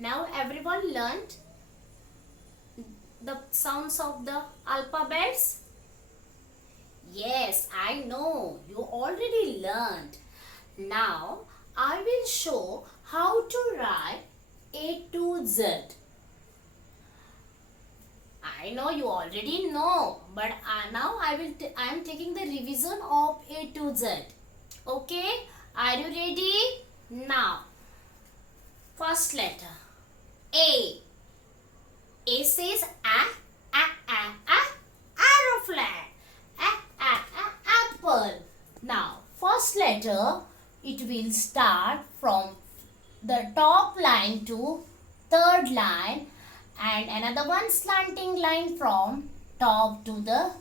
Now everyone learned the sounds of the alphabets? Yes, I know. You already learned. Now I will show how to write A to Z. I know you already know, but now I am taking the revision of A to Z. Okay, are you ready? Now, first letter A. A says aeroplane. Apple. Now, first letter, it will start from the top line to third line, and another one slanting line from top to the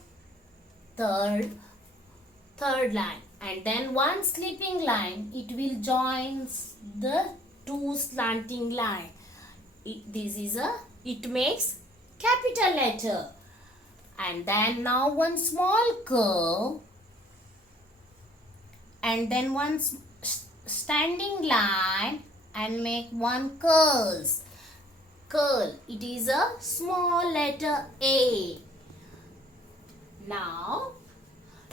third line, and then one sleeping line. It will join the two slanting line. It makes capital letter. And then now one small curve, and then one standing line, and make one curls. Curl. It is a small letter A. Now,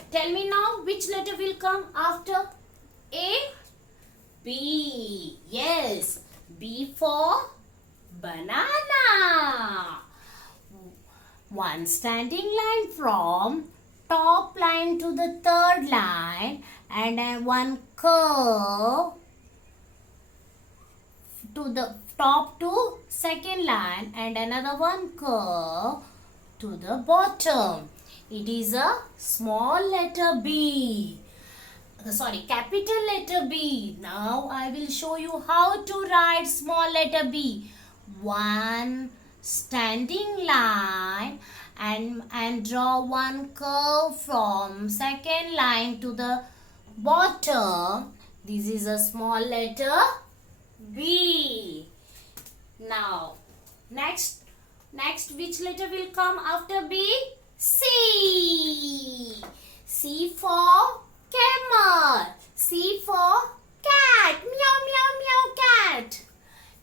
tell me now which letter will come after A? B. Yes. B for banana. One standing line from top line to the third line, and then one curve to the top to second line, and another one curve to the bottom. It is a small letter B. Sorry, capital letter B. Now I will show you how to write small letter B. One standing line, and draw one curve from second line to the bottom. This is a small letter B. Now, next which letter will come after B? C. C for camel. C for cat. Meow, meow, meow, cat.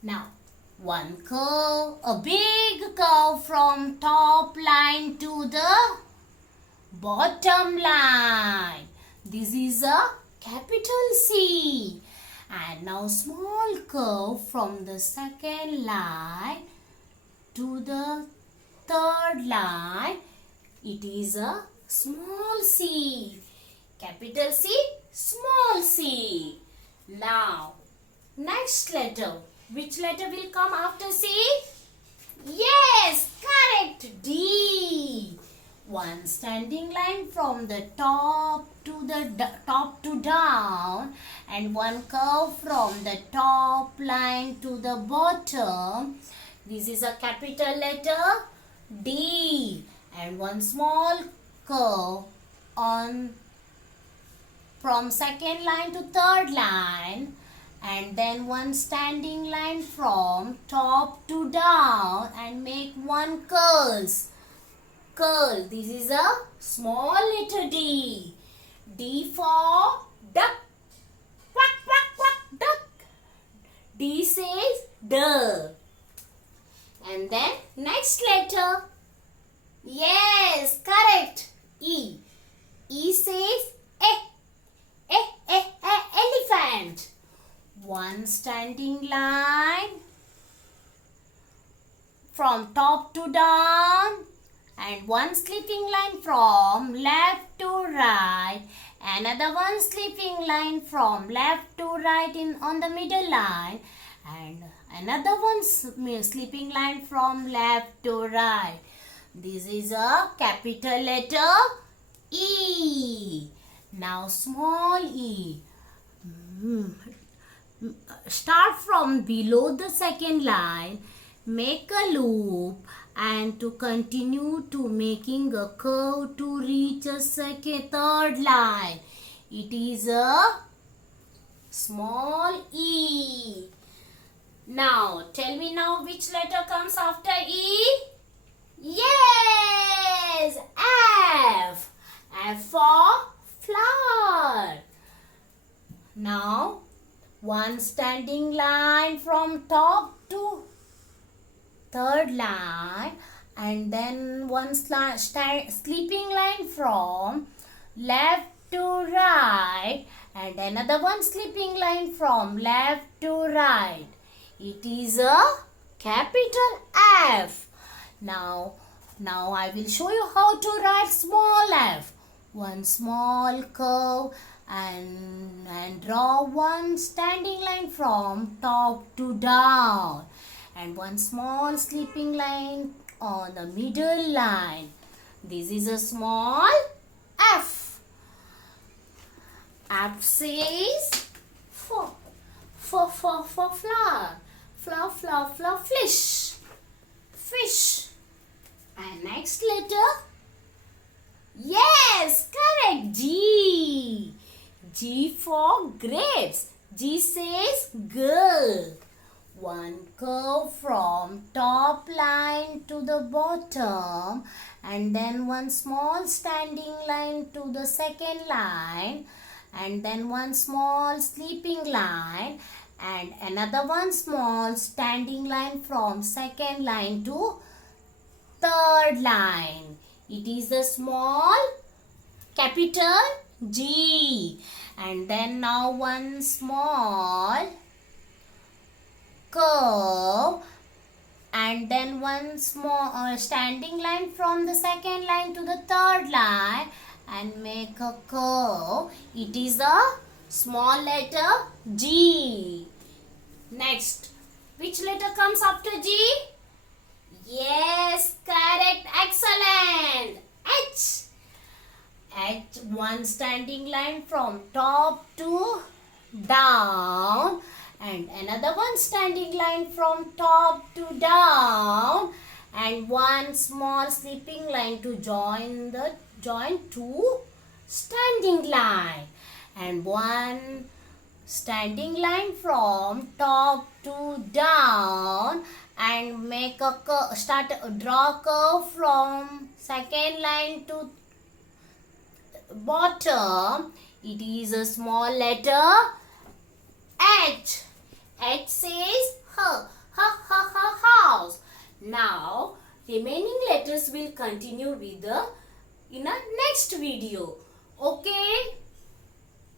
Now, one curve, a big curve from top line to the bottom line. This is a capital C. And now small curve from the second line to the third line. It is a small c. Capital C, small c. Now, next letter. Which letter will come after C? Yes, correct. D. One standing line from the top to down, and one curve from the top line to the bottom. This is a capital letter D, and one small curve on from second line to third line, and then one standing line from top to down, and make one curls. Curl. This is a small letter D. D for duck. Quack, quack, quack, duck. D says duh. And then next letter. Yes, correct. E. E says elephant. One standing line from top to down, and one sleeping line from left to right, another one sleeping line from left to right on the middle line, and another one sleeping line from left to right. This is a capital letter E. Now small e. Start from below the second line, make a loop, and to continue to making a curve to reach a third line. It is a small e. Now tell me now which letter comes after E? Yes, F. F for flower. Now one standing line from top to third line, and then one sleeping line from left to right, and another one sleeping line from left to right. It is a capital F. Now I will show you how to write small f. One small curve and draw one standing line from top to down, and one small sleeping line on the middle line. This is a small f. F says for flower. Flower, fish. And next letter, yes, correct, G. G for grapes. G says girl. One curve from top line to the bottom, and then one small standing line to the second line, and then one small sleeping line, and another one small standing line from second line to third line. It is a small capital G. And then now one small curve, and then one small standing line from the second line to the third line, and make a curve. It is a small letter G. Next, which letter comes after G? Yes, correct, excellent. H. H, one standing line from top to down, and another one standing line from top to down, and one small sleeping line to join two standing line, and one standing line from top to down, and make a curve, draw a curve from second line to bottom. It is a small letter H. H says house. Now remaining letters will continue with in a next video. Okay.